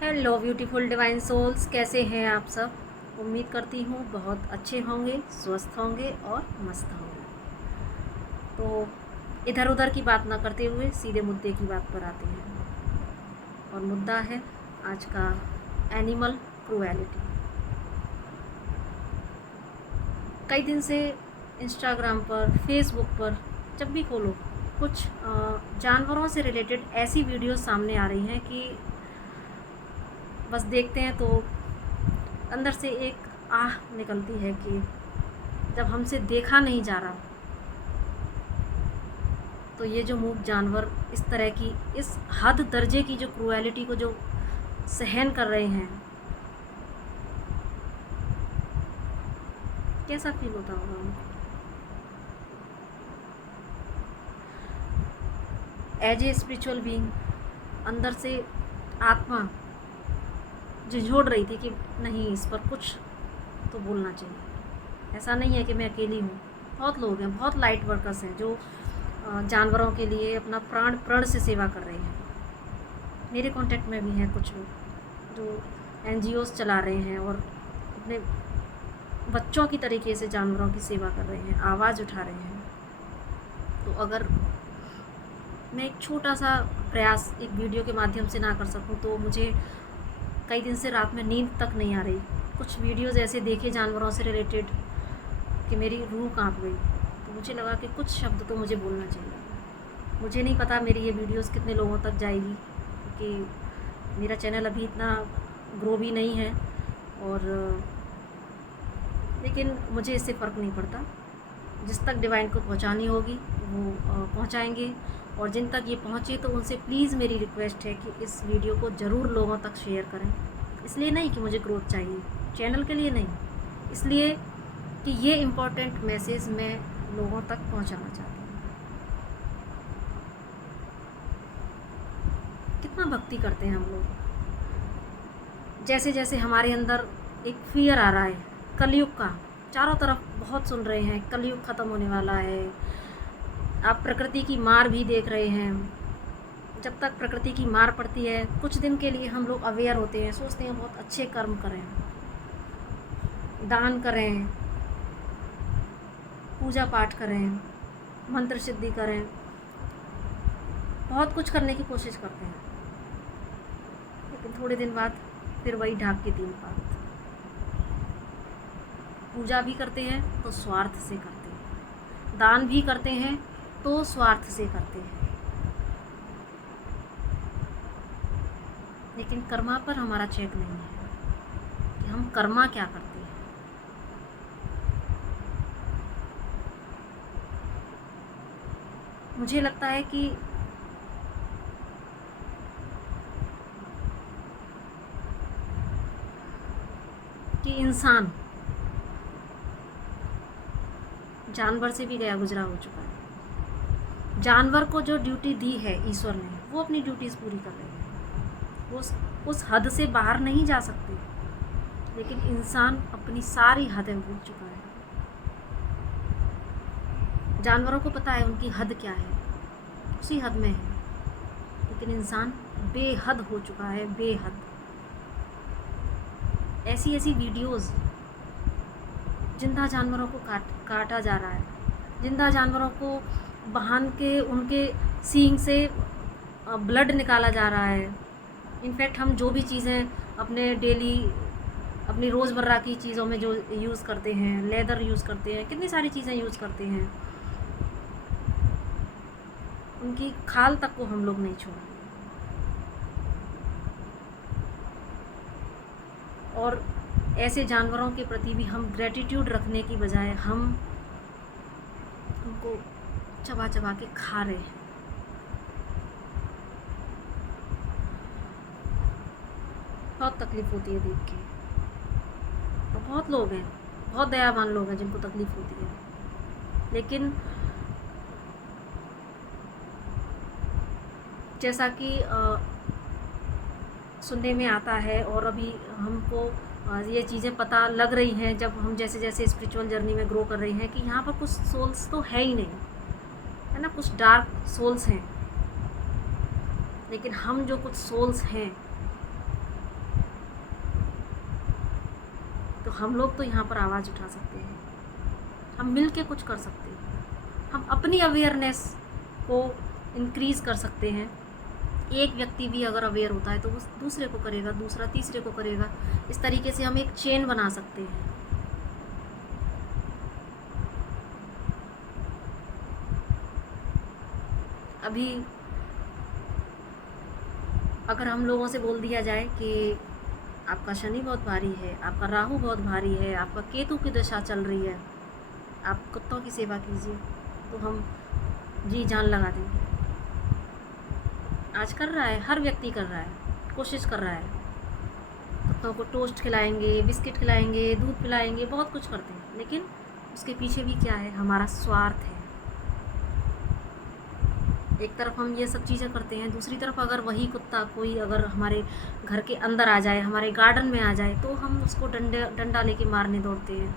Hello beautiful divine souls, कैसे हैं आप सब। उम्मीद करती हूँ बहुत अच्छे होंगे, स्वस्थ होंगे और मस्त होंगे। तो इधर उधर की बात ना करते हुए सीधे मुद्दे की बात पर आते हैं। और मुद्दा है आज का एनिमल क्रूएलिटी। कई दिन से इंस्टाग्राम पर, फेसबुक पर जब भी खोलो कुछ जानवरों से रिलेटेड ऐसी वीडियोस सामने आ रही हैं कि बस देखते हैं तो अंदर से एक आह निकलती है कि जब हमसे देखा नहीं जा रहा तो ये जो मूक जानवर इस तरह की, इस हद दर्जे की जो क्रूएलिटी को जो सहन कर रहे हैं, कैसा फील होता होगा उनको। एज ए स्पिरिचुअल बीइंग अंदर से आत्मा झिझोड़ रही थी कि नहीं, इस पर कुछ तो बोलना चाहिए। ऐसा नहीं है कि मैं अकेली हूँ, बहुत लोग हैं, बहुत लाइट वर्कर्स हैं जो जानवरों के लिए अपना प्राण प्रण से सेवा कर रहे हैं। मेरे कांटेक्ट में भी हैं कुछ लोग जो एनजीओस चला रहे हैं और अपने बच्चों की तरीके से जानवरों की सेवा कर रहे हैं, आवाज़ उठा रहे हैं। तो अगर मैं एक छोटा सा प्रयास एक वीडियो के माध्यम से ना कर सकूं तो मुझे कई दिन से रात में नींद तक नहीं आ रही। कुछ वीडियोस ऐसे देखे जानवरों से रिलेटेड कि मेरी रूह कांप गई। तो मुझे लगा कि कुछ शब्द तो मुझे बोलना चाहिए। मुझे नहीं पता मेरी ये वीडियोस कितने लोगों तक जाएगी, क्योंकि मेरा चैनल अभी इतना ग्रो भी नहीं है। और लेकिन मुझे इससे फ़र्क नहीं पड़ता। जिस तक डिवाइन को पहुंचानी होगी वो पहुंचाएंगे, और जिन तक ये पहुंचे तो उनसे प्लीज़ मेरी रिक्वेस्ट है कि इस वीडियो को ज़रूर लोगों तक शेयर करें। इसलिए नहीं कि मुझे ग्रोथ चाहिए, चैनल के लिए नहीं, इसलिए कि ये इम्पोर्टेंट मैसेज मैं लोगों तक पहुंचाना चाहती हूँ। कितना भक्ति करते हैं हम लोग। जैसे जैसे हमारे अंदर एक फियर आ रहा है कलयुग का, चारों तरफ बहुत सुन रहे हैं कलयुग ख़त्म होने वाला है, आप प्रकृति की मार भी देख रहे हैं। जब तक प्रकृति की मार पड़ती है कुछ दिन के लिए हम लोग अवेयर होते हैं, सोचते हैं बहुत अच्छे कर्म करें, दान करें, पूजा पाठ करें, मंत्र सिद्धि करें, बहुत कुछ करने की कोशिश करते हैं। लेकिन थोड़े दिन बाद फिर वही ढाक के तीन बात। पूजा भी करते हैं तो स्वार्थ से करते हैं, दान भी करते हैं तो स्वार्थ से करते हैं, लेकिन कर्मा पर हमारा चेक नहीं है कि हम कर्मा क्या करते हैं। मुझे लगता है कि इंसान जानवर से भी गया गुजरा हो चुका है। जानवर को जो ड्यूटी दी है ईश्वर ने, वो अपनी ड्यूटीज़ पूरी कर रहे हैं, वो उस हद से बाहर नहीं जा सकते, लेकिन इंसान अपनी सारी हदें भूल चुका है। जानवरों को पता है उनकी हद क्या है, उसी हद में है, लेकिन इंसान बेहद हो चुका है, बेहद। ऐसी ऐसी वीडियोस, जिंदा जानवरों को काटा जा रहा है, जिंदा जानवरों को बांध के उनके सींग से ब्लड निकाला जा रहा है। इनफैक्ट हम जो भी चीज़ें अपने डेली, अपनी रोज़मर्रा की चीज़ों में जो यूज़ करते हैं, लेदर यूज़ करते हैं, कितनी सारी चीज़ें यूज़ करते हैं, उनकी खाल तक को हम लोग नहीं छोड़। और ऐसे जानवरों के प्रति भी हम ग्रेटिट्यूड रखने की बजाय हम उनको चबा चबा के खा रहे हैं। बहुत तकलीफ़ होती है देख के। तो बहुत लोग हैं, बहुत दयावान लोग हैं जिनको तकलीफ़ होती है, लेकिन जैसा कि सुनने में आता है और अभी हमको ये चीज़ें पता लग रही हैं जब हम जैसे जैसे स्पिरिचुअल जर्नी में ग्रो कर रहे हैं, कि यहाँ पर कुछ सोल्स तो है ही नहीं, है ना, कुछ डार्क सोल्स हैं। लेकिन हम जो कुछ सोल्स हैं तो हम लोग तो यहाँ पर आवाज़ उठा सकते हैं, हम मिल के कुछ कर सकते हैं, हम अपनी अवेयरनेस को इंक्रीज़ कर सकते हैं। एक व्यक्ति भी अगर अवेयर होता है तो वो दूसरे को करेगा, दूसरा तीसरे को करेगा। इस तरीके से हम एक चेन बना सकते हैं। अभी अगर हम लोगों से बोल दिया जाए कि आपका शनि बहुत भारी है, आपका राहु बहुत भारी है, आपका केतु की दशा चल रही है, आप कुत्तों की सेवा कीजिए, तो हम जी जान लगा देंगे। आज कर रहा है, हर व्यक्ति कर रहा है, कोशिश कर रहा है। कुत्तों को टोस्ट खिलाएंगे, बिस्किट खिलाएंगे, दूध पिलाएंगे, बहुत कुछ करते हैं, लेकिन उसके पीछे भी क्या है? हमारा स्वार्थ है। एक तरफ हम ये सब चीज़ें करते हैं, दूसरी तरफ अगर वही कुत्ता कोई अगर हमारे घर के अंदर आ जाए, हमारे गार्डन में आ जाए, तो हम उसको डंडा लेके मारने दौड़ते हैं,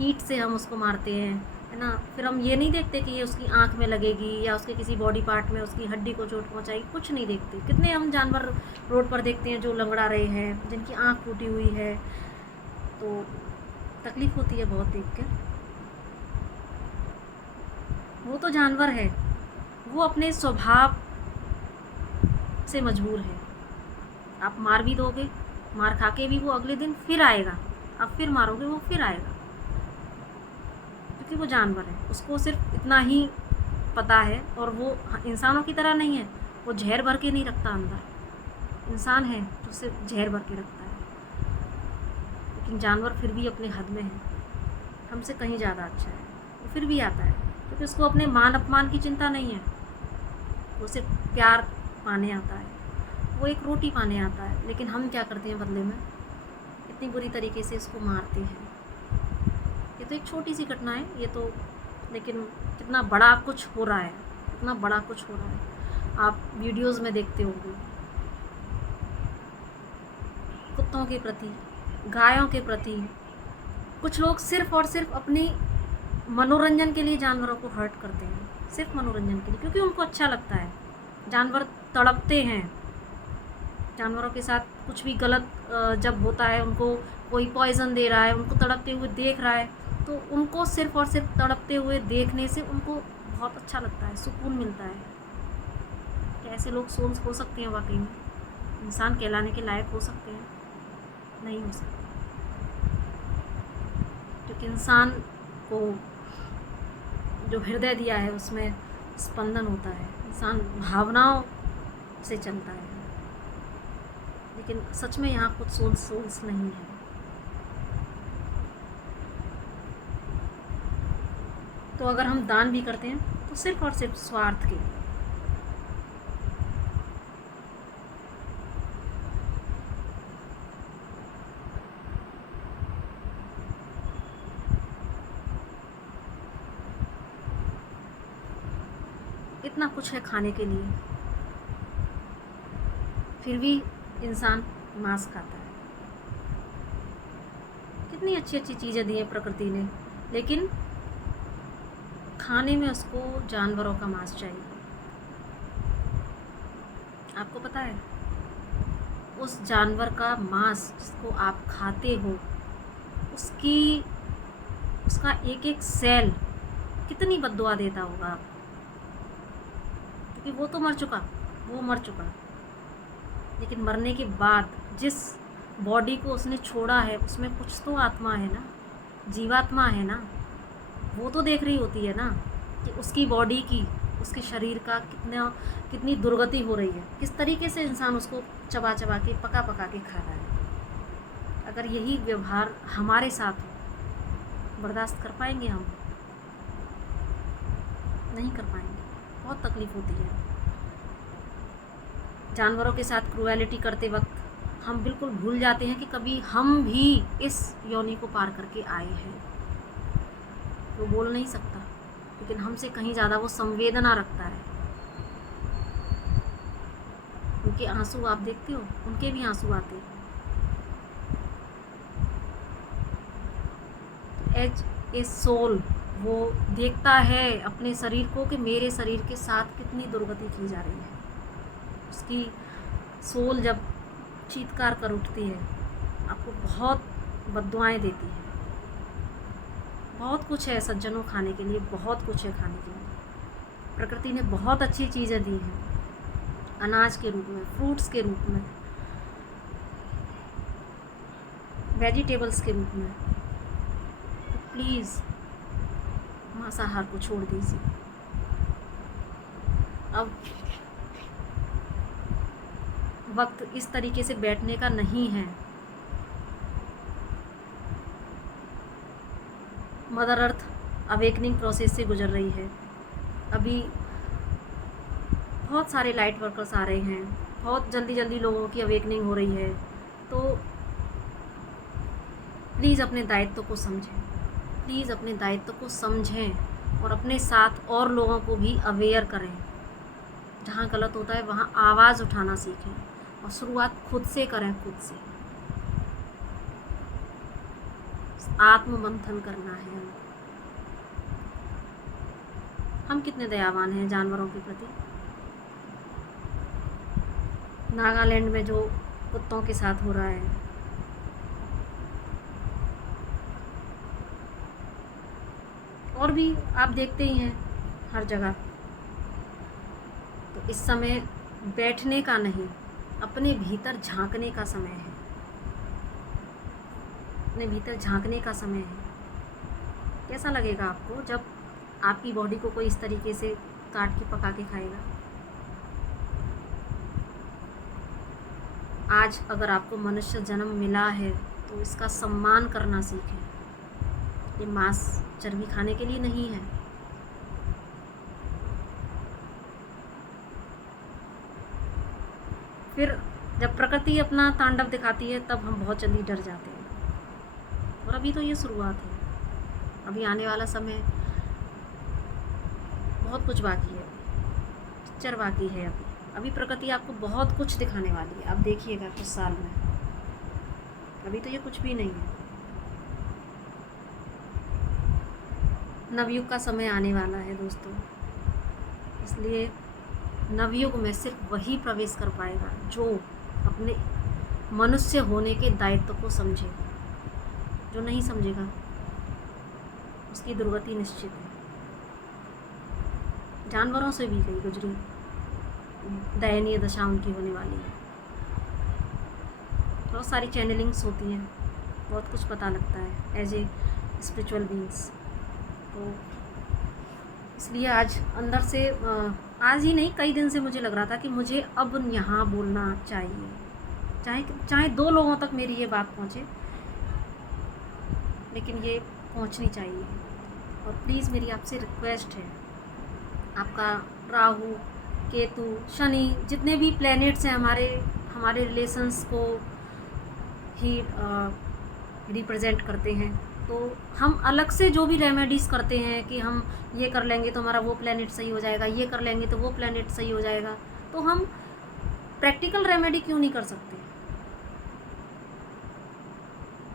ईंट से हम उसको मारते हैं, है ना। फिर हम ये नहीं देखते कि ये उसकी आँख में लगेगी या उसके किसी बॉडी पार्ट में उसकी हड्डी को चोट पहुँचाएगी, कुछ नहीं देखते। कितने हम जानवर रोड पर देखते हैं जो लंगड़ा रहे हैं, जिनकी आँख टूटी हुई है, तो तकलीफ़ होती है बहुत देख के। वो तो जानवर है, वो अपने स्वभाव से मजबूर है। आप मार भी दोगे, मार खा के भी वो अगले दिन फिर आएगा, आप फिर मारोगे वो फिर आएगा, क्योंकि वो जानवर है। उसको सिर्फ इतना ही पता है, और वो इंसानों की तरह नहीं है, वो जहर भर के नहीं रखता अंदर। इंसान है तो सिर्फ जहर भर के रखता है, लेकिन जानवर फिर भी अपने हद में है, हमसे कहीं ज़्यादा अच्छा है। वो फिर भी आता है, क्योंकि उसको अपने मान अपमान की चिंता नहीं है, वो सिर्फ प्यार पाने आता है, वो एक रोटी पाने आता है। लेकिन हम क्या करते हैं बदले में? इतनी बुरी तरीके से इसको मारते हैं। ये तो एक छोटी सी घटना है ये तो, लेकिन कितना बड़ा कुछ हो रहा है, कितना बड़ा कुछ हो रहा है। आप वीडियोस में देखते होंगे, कुत्तों के प्रति, गायों के प्रति कुछ लोग सिर्फ़ और सिर्फ अपनी मनोरंजन के लिए जानवरों को हर्ट करते हैं, सिर्फ मनोरंजन के लिए, क्योंकि उनको अच्छा लगता है। जानवर तड़पते हैं, जानवरों के साथ कुछ भी गलत जब होता है, उनको कोई पॉइज़न दे रहा है, उनको तड़पते हुए देख रहा है, तो उनको सिर्फ और सिर्फ तड़पते हुए देखने से उनको बहुत अच्छा लगता है, सुकून मिलता है। क्या ऐसे लोग सोल्स हो सकते हैं? वाकई में इंसान कहलाने के लायक हो सकते हैं? नहीं हो सकते, क्योंकि इंसान को जो हृदय दिया है उसमें स्पंदन होता है, इंसान भावनाओं से चलता है। लेकिन सच में यहाँ कुछ सोल्स नहीं है। तो अगर हम दान भी करते हैं तो सिर्फ और सिर्फ स्वार्थ के लिए। इतना कुछ है खाने के लिए, फिर भी इंसान मांस खाता है। कितनी अच्छी अच्छी चीज़ें दी हैं प्रकृति ने, लेकिन खाने में उसको जानवरों का मांस चाहिए। आपको पता है, उस जानवर का मांस जिसको आप खाते हो, उसका एक एक सेल कितनी बद्दुआ देता होगा आप, क्योंकि वो तो मर चुका, लेकिन मरने के बाद जिस बॉडी को उसने छोड़ा है उसमें कुछ तो आत्मा है ना, जीवात्मा है ना, वो तो देख रही होती है ना कि उसकी बॉडी की, उसके शरीर का कितनी दुर्गति हो रही है, किस तरीके से इंसान उसको चबा चबा के पका के खा रहा है। अगर यही व्यवहार हमारे साथ हो, बर्दाश्त कर पाएंगे हम? नहीं कर पाएंगे, बहुत तकलीफ़ होती है। जानवरों के साथ क्रूएलिटी करते वक्त हम बिल्कुल भूल जाते हैं कि कभी हम भी इस योनि को पार करके आए हैं। वो बोल नहीं सकता, लेकिन हमसे कहीं ज़्यादा वो संवेदना रखता है। उनके आंसू आप देखते हो, उनके भी आंसू आते हैं। एज ए सोल वो देखता है अपने शरीर को कि मेरे शरीर के साथ कितनी दुर्गति की जा रही है। उसकी सोल जब चीत्कार कर उठती है, आपको बहुत बद्दुआएं देती है। बहुत कुछ है सज्जनों खाने के लिए, बहुत कुछ है खाने के लिए। प्रकृति ने बहुत अच्छी चीज़ें दी हैं, अनाज के रूप में, फ्रूट्स के रूप में, वेजिटेबल्स के रूप में। तो प्लीज़ मांसाहार को छोड़ दीजिए। अब वक्त इस तरीके से बैठने का नहीं है। मदर अर्थ अवेकनिंग प्रोसेस से गुजर रही है। अभी बहुत सारे लाइट वर्कर्स आ रहे हैं, बहुत जल्दी जल्दी लोगों की अवेकनिंग हो रही है। तो प्लीज़ अपने दायित्व को समझें, प्लीज़ अपने दायित्व को समझें और अपने साथ और लोगों को भी अवेयर करें। जहाँ गलत होता है वहाँ आवाज़ उठाना सीखें और शुरुआत खुद से करें, खुद से। आत्म मंथन करना है हमको। हम कितने दयावान हैं जानवरों के प्रति। नागालैंड में जो कुत्तों के साथ हो रहा है, और भी आप देखते ही हैं हर जगह। तो इस समय बैठने का नहीं, अपने भीतर झांकने का समय है, अपने भीतर झांकने का समय है। कैसा लगेगा आपको जब आपकी बॉडी को कोई इस तरीके से काट के पका के खाएगा? आज अगर आपको मनुष्य जन्म मिला है तो इसका सम्मान करना सीखें। ये मांस चर्बी खाने के लिए नहीं है। फिर जब प्रकृति अपना तांडव दिखाती है तब हम बहुत जल्दी डर जाते हैं। और अभी तो ये शुरुआत है, अभी आने वाला समय बहुत कुछ बाकी है, पिक्चर बाकी है। अभी प्रकृति आपको बहुत कुछ दिखाने वाली है, आप देखिएगा कुछ साल में। अभी तो ये कुछ भी नहीं है। नवयुग का समय आने वाला है दोस्तों, इसलिए नवयुग में सिर्फ वही प्रवेश कर पाएगा जो अपने मनुष्य होने के दायित्व को समझेगा। जो नहीं समझेगा उसकी दुर्गति निश्चित है। जानवरों से भी कहीं गुजरी दयनीय दशा उनकी होने वाली है। बहुत सारी चैनलिंग्स होती हैं, बहुत कुछ पता लगता है एज ए स्पिरिचुअल बीइंग्स। तो इसलिए आज अंदर से आज ही नहीं, कई दिन से मुझे लग रहा था कि मुझे अब यहाँ बोलना चाहिए, चाहे 2 लोगों तक मेरी ये बात पहुँचे, लेकिन ये पहुँचनी चाहिए। और प्लीज़ मेरी आपसे रिक्वेस्ट है, आपका राहु, केतु, शनि, जितने भी प्लैनेट्स हैं हमारे रिलेशंस को ही रिप्रेजेंट करते हैं। तो हम अलग से जो भी रेमेडीज़ करते हैं कि हम ये कर लेंगे तो हमारा वो प्लैनेट सही हो जाएगा, ये कर लेंगे तो वो प्लैनेट सही हो जाएगा, तो हम प्रैक्टिकल रेमेडी क्यों नहीं कर सकते?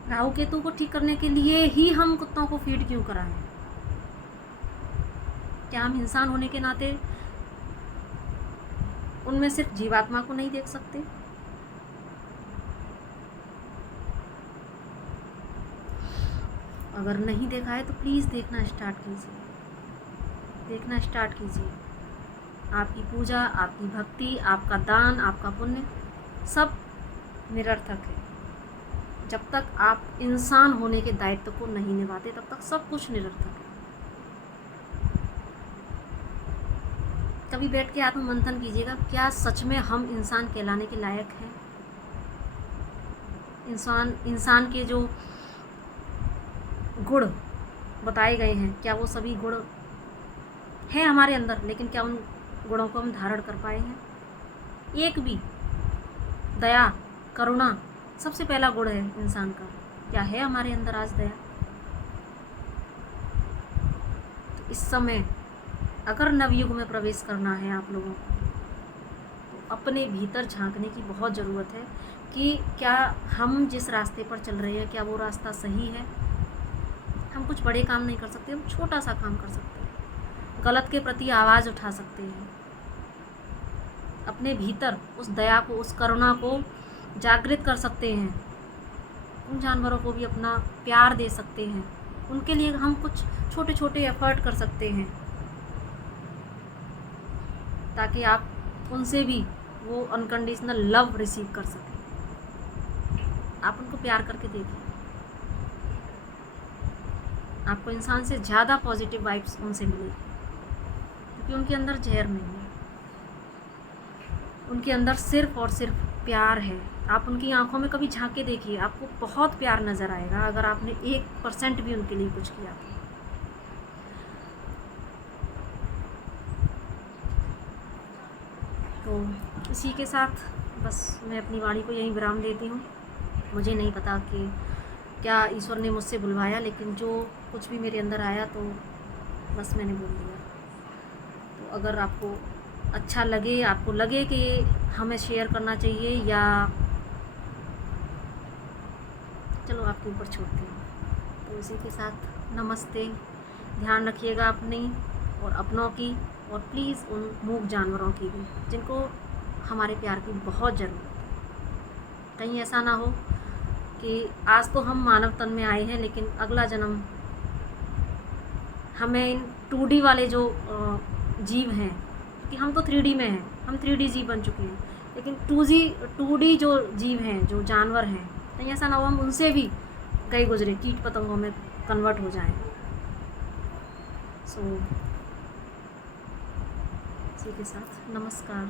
राहु केतु को ठीक करने के लिए ही हम कुत्तों को फीड क्यों कराएं? क्या हम इंसान होने के नाते उनमें सिर्फ जीवात्मा को नहीं देख सकते? अगर नहीं देखा है तो प्लीज़ देखना स्टार्ट कीजिए, देखना स्टार्ट कीजिए। आपकी पूजा, आपकी भक्ति, आपका दान, आपका पुण्य सब निरर्थक है। जब तक आप इंसान होने के दायित्व को नहीं निभाते तब तक सब कुछ निरर्थक है। कभी बैठ के आत्ममंथन कीजिएगा, क्या सच में हम इंसान कहलाने के लायक हैं? इंसान के जो गुण बताए गए हैं, क्या वो सभी गुण हैं हमारे अंदर? लेकिन क्या उन गुणों को हम धारण कर पाए हैं? एक भी दया, करुणा सबसे पहला गुण है इंसान का, क्या है हमारे अंदर आज दया? तो इस समय अगर नवयुग में प्रवेश करना है आप लोगों को, तो अपने भीतर झांकने की बहुत ज़रूरत है कि क्या हम जिस रास्ते पर चल रहे हैं, क्या वो रास्ता सही है? हम कुछ बड़े काम नहीं कर सकते, हम छोटा सा काम कर सकते हैं। गलत के प्रति आवाज़ उठा सकते हैं, अपने भीतर उस दया को, उस करुणा को जागृत कर सकते हैं। उन जानवरों को भी अपना प्यार दे सकते हैं। उनके लिए हम कुछ छोटे छोटे एफर्ट कर सकते हैं ताकि आप उनसे भी वो अनकंडीशनल लव रिसीव कर सकें। आप उनको प्यार करके देखिए, आपको इंसान से ज़्यादा पॉजिटिव वाइब्स उनसे मिलेगी, क्योंकि उनके अंदर जहर नहीं है, उनके अंदर सिर्फ और सिर्फ प्यार है। आप उनकी आंखों में कभी झांक के देखिए, आपको बहुत प्यार नज़र आएगा अगर आपने 1% भी उनके लिए कुछ किया तो इसी के साथ बस मैं अपनी वाणी को यहीं विराम देती हूँ। मुझे नहीं पता कि क्या ईश्वर ने मुझसे बुलवाया, लेकिन जो कुछ भी मेरे अंदर आया तो बस मैंने बोल दिया। तो अगर आपको अच्छा लगे, आपको लगे कि हमें शेयर करना चाहिए, या चलो आपके ऊपर छोड़ती हूँ। तो इसी के साथ नमस्ते। ध्यान रखिएगा अपनी और अपनों की, और प्लीज़ उन मूक जानवरों की भी जिनको हमारे प्यार की बहुत ज़रूरत है। कहीं ऐसा ना हो कि आज तो हम मानव तन में आए हैं, लेकिन अगला जन्म हमें इन 2D वाले जो जीव हैं, कि हम तो 3D में हैं, हम 3D जीव बन चुके हैं, लेकिन 2D जो जीव हैं, जो जानवर हैं, कहीं ऐसा ना हो हम उनसे भी गए गुजरे कीट पतंगों में कन्वर्ट हो जाएं। सो इसी के साथ नमस्कार।